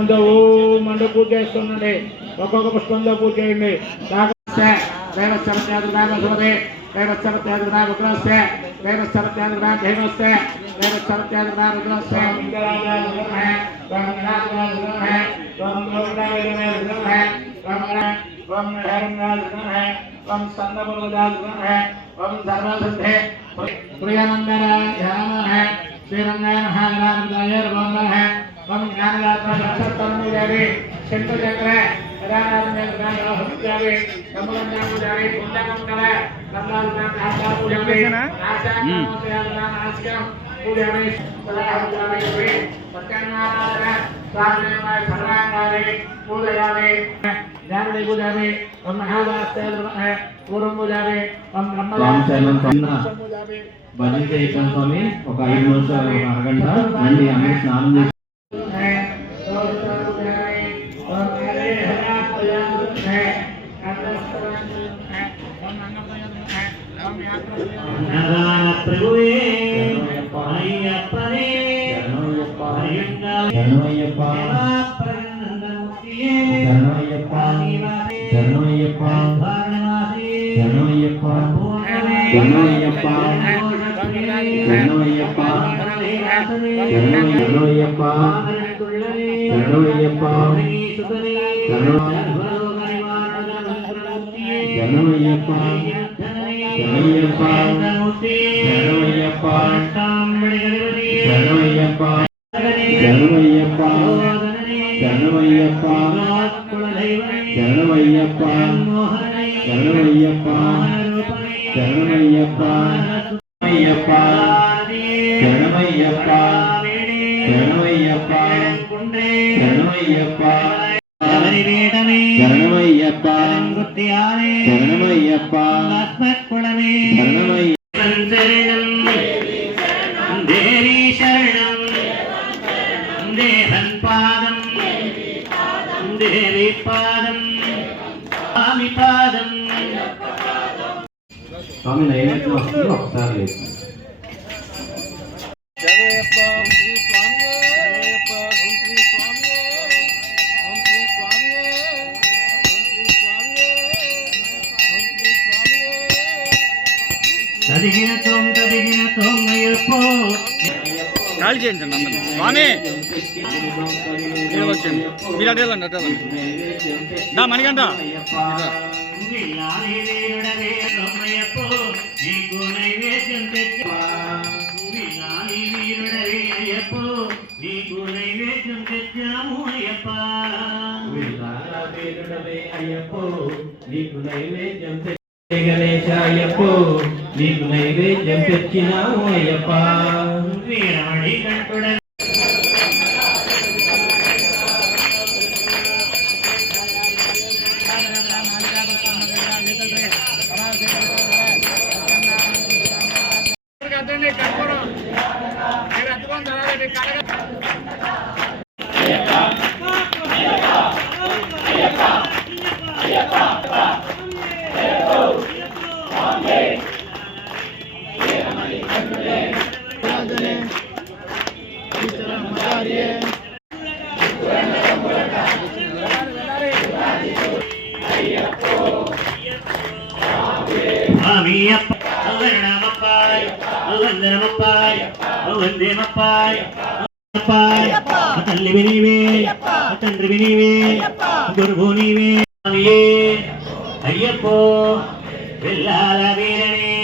మండు పూజ చేస్తుండండి. ఒక్కొక్క పుష్పంతో పూజ చేయండి. భజన చేయించాం స్వామి. ఒక 5 నిమిషాలు, అరగంట రండి. అన్నీ స్నానం చేసి స్వామి నైవేద్యం వస్తుంది. ఒకసారి లేదు ఖాళీ చేయించండి అందరూ. స్వామి వచ్చండి, మీరు అటేళ్ళండి అటేళ్ళండి. నా మణిగంట గణేశాయప్పో నీకు నైవేద్యం తెచ్చినాము అయ్యప్ప. వీరమణి కంటుడ తల్లి వినివే, తండ్రి వినివే, గురువు నీవే. అయ్యప్పో వెళ్ళాల వీరనే,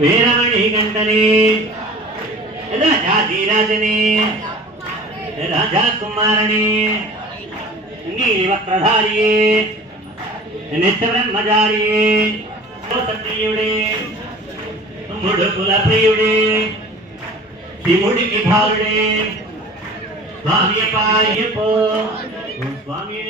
వీరమణి గంటనే, రాజాధిరాజనే, రాజా కుమారనే, నీవక్రధారియే, నిత్య బ్రహ్మచారియే, సత్రియుడే, తమ్ముడు కుల ప్రియుడే, శివుడికి భారుడే, స్వామి అయ్యప్పో స్వామి.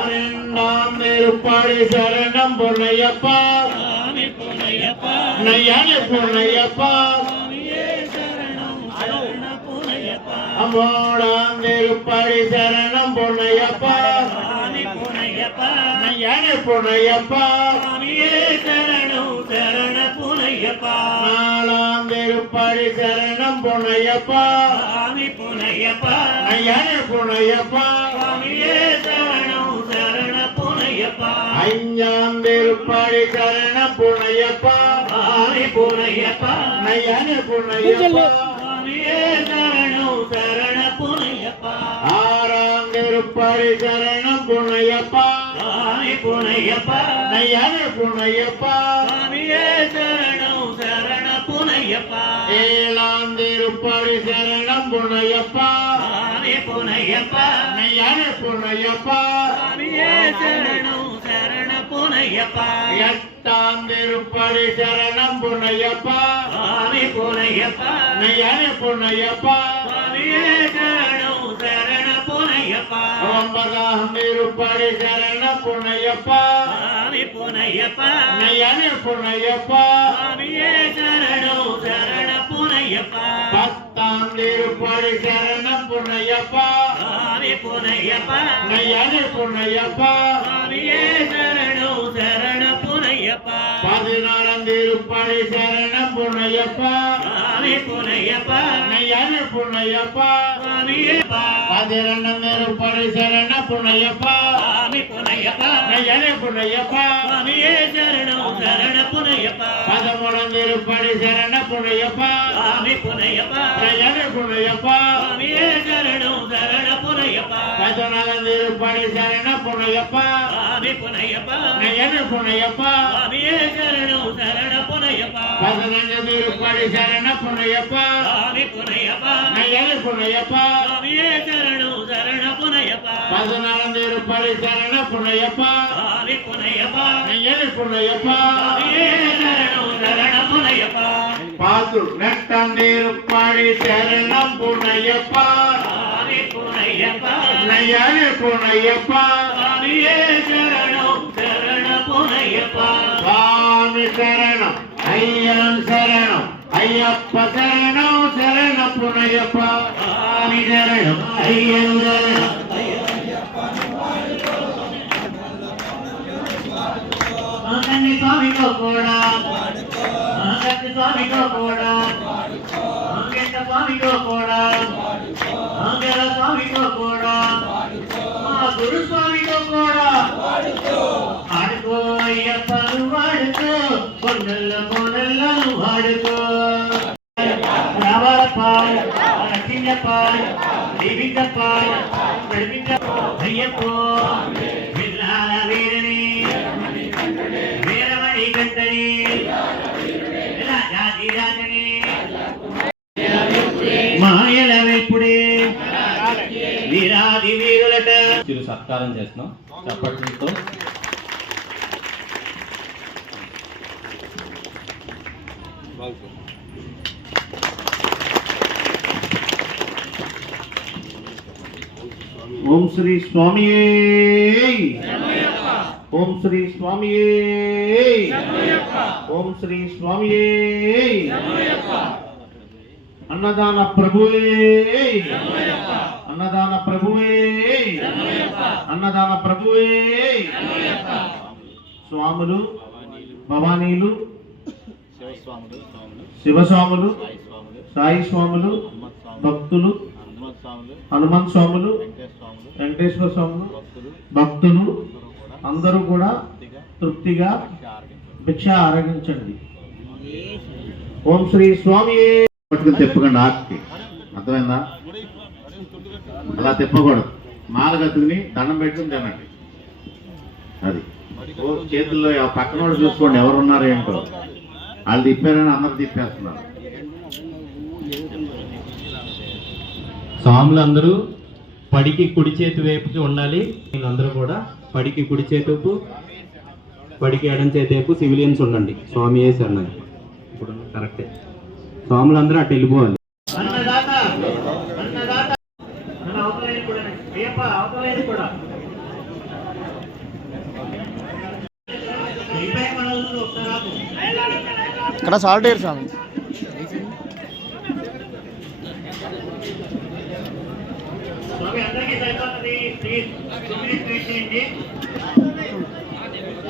అరెండాంబేరుపాడి శరణం పొన్నయ్యప్ప, నయ్యాని పొన్నయ్యప్ప, అమ్మోడాంబేరుపాడి శరణం పొన్నయ్యప్ప, నయ్యాని పొన్నయ్యప్ప, నాలాంబేరుపాడి శరణం పొన్నయ్యప్ప, పునయ్యప్ప నయ్యానే పునయ్యప్ప స్వామియే శరణం శరణ పునయ్యప్ప ஐயாம் திருப்படி சரண புனையப்ப స్వామి పునయ్యప్ప நையானே புனையப்ப స్వామియే శరణం శరణ పునయ్యప్ప ஆறாம் திருப்படி சரண புனையப்ப స్వామి పునయ్యప్ప நையானே புனையப்ப స్వామియే శరణం శరణ పునయ్యప్ప ஏழாம் திருப்படி சரண புனையப்ப స్వామి పునయ్యప్ప நையானே புனையப்ப స్వామియే శరణం శరణ పునయ్యప్ప எட்டாம் திருப்படி சரணம் புனையப்ப స్వామి పునయ్యప్ప நையானே புனையப்ப స్వామియే శరణం శరణ పునయ్యప్ప ஒன்பதாம் திருப்படி சரண புனையப்ப స్వామి పునయ్యప్ప நையானே புனையப்ப స్వామియే శరణం శరణ పునయ్యప్ప பத்தாம் திருப்படி சரணம் புனையப்ப స్వామి పునయ్యప్ప நையானே புனையப்ப స్వామియే శరణం శరణ పునయ్యప్ప பதினாறாம் திருப்படி சரணம் புனையப்ப స్వామి పునయ్యప్ప நையானே புனையப்ப స్వామియే பதிரெண்டாம் திருப்படி சரண புனையப்ப స్వామి పునయ్యప్ప நையானே புனையப்ப స్వామియే శరణం శరణ పునయ్యప్ప பதிமூணாம் திருப்படி சரண புனையப்ப స్వామి పునయ్యప్ప நையானே புனையப்ப స్వామియే శరణం శరణ పునయ్యప్ప பதினாலாம் திருப்படி சரண புனையப்ப స్వామి పునయ్యప్ప நையானே புனையப்ப స్వామియే శరణం శరణ పునయ్యప్ప பதினஞ்சு திருப்படி சரண புனையப்ப స్వామి పునయ్యప్ప நையானே புனையப்ப స్వామియే శరణం శరణ పునయ్యప్ప பதினாறாம் திருப்படி சரண புனையப்ப స్వామి పునయ్యప్ప நையானே புனையப்ப స్వామియే శరణం శరణ పునయ్యప్ప பதினெட்டாம் திருப்படி சரணம் புனையப்ப స్వామి పునయ్యప్ప நையானே புனையப்ப స్వామియే శరణం శరణ పునయ్యప్ప சுவாமி சரணம் ஐயன் சரணம் ஐயப்ப சரணம் சரண புனையப்ப స్వామి శరణం అయ్యన్ శరణం ఆగండి స్వామితో కూడా ఆగండి స్వామితో కూడా ఆగండి స్వామితో కూడా ఆగల స్వామితో కూడా మా గురు స్వామితో కూడా ఆడుకో అయ్యప్పను వాడుకో కొండల్లో కొండలను వాడుకో రావాలప్ప రక్షించప్ప దీవించప్ప నడిపించప్ప అయ్యప్పో విల్లాల వీరని వీరమణి కంటని రాజాది రాజని మాయల వెప్పుడే వీరాది వీరులట చిరు సత్కారం చేస్తున్నాం చప్పట్లతో. ఓం శ్రీ స్వామియే ఓం శ్రీ స్వామియే ఓం శ్రీ స్వామియే అన్నదాన ప్రభువే అన్నదాన ప్రభువే అన్నదాన ప్రభువే స్వాములు భవానీలు శివస్వాములు సాయి స్వాములు భక్తులు హనుమంత్ స్వాములు వెంకటేశ్వర స్వాములు భక్తులు అందరూ కూడా తృప్తిగా భిక్ష ఆరగించండి. ఓం శ్రీ స్వామి పట్టుకుని తిప్పకండి ఆకుకి, అర్థమైందా? అలా తిప్పకూడదు, మాల కట్టుకుని దండం పెట్టుకుని తినండి. అది చేతుల్లో పక్కన వాళ్ళు చూసుకోండి ఎవరున్నారు ఏంటో, వాళ్ళు తిప్పారని అందరు తిప్పేస్తున్నారు. స్వాములందరూ పడికి కుడి చేతి వైపుకి ఉండాలి. అందరూ కూడా పడికి కుడి చేతిపు, పడికి ఎడం చేతి వైపు సివిలియన్స్ ఉండండి. స్వామి శరణం. ఇప్పుడు కరెక్టే, స్వాములందరూ అటు వెళ్ళిపోవాలి. అన్నదాత అన్నదాత అన్న అవతలైన కూడా అయ్యప్ప అవతలైన కూడా ఇక్కడ సాల్ట్ వేరు స్వామి. స్వామి అందరికీ సరిపోతుంది. ప్లీజ్ ప్లీజ్ చేయండి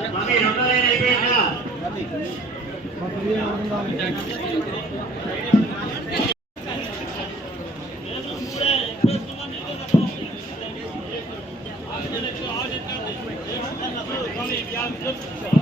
స్వామి. రెండో లైన్ అయిపోయిందా? అన్న